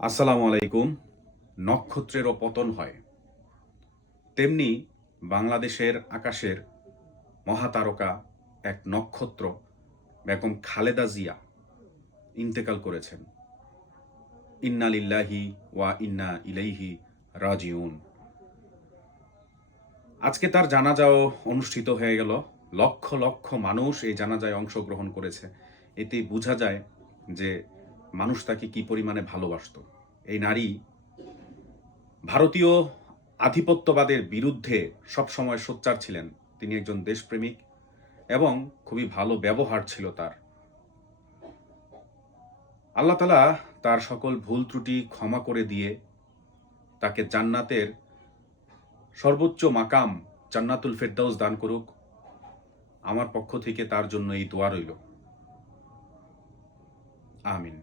আসসালামু আলাইকুম। নক্ষত্রেরও পতন হয়, তেমনি বাংলাদেশের আকাশের মহাতারকা এক নক্ষত্র বেগম খালেদা জিয়া ইন্তেকাল করেছেন। ইন্না লিল্লাহি ওয়া ইন্না ইলাইহি রাজিউন। আজকে তার জানাজাও অনুষ্ঠিত হয়ে গেল। লক্ষ লক্ষ মানুষ এই জানাজায় অংশগ্রহণ করেছে। এতে বোঝা যায় যে মানুষ তাকে কি পরিমাণে ভালোবাসত। এই নারী ভারতীয় আধিপত্যবাদের বিরুদ্ধে সবসময় সোচ্চার ছিলেন। তিনি একজন দেশপ্রেমিক এবং খুবই ভালো ব্যবহার ছিল তার। আল্লাহ তাআলা তার সকল ভুল ত্রুটি ক্ষমা করে দিয়ে তাকে জান্নাতের সর্বোচ্চ মাকাম জান্নাতুল ফেরদাউস দান করুক। আমার পক্ষ থেকে তার জন্য এই দোয়া রইল। আমিন।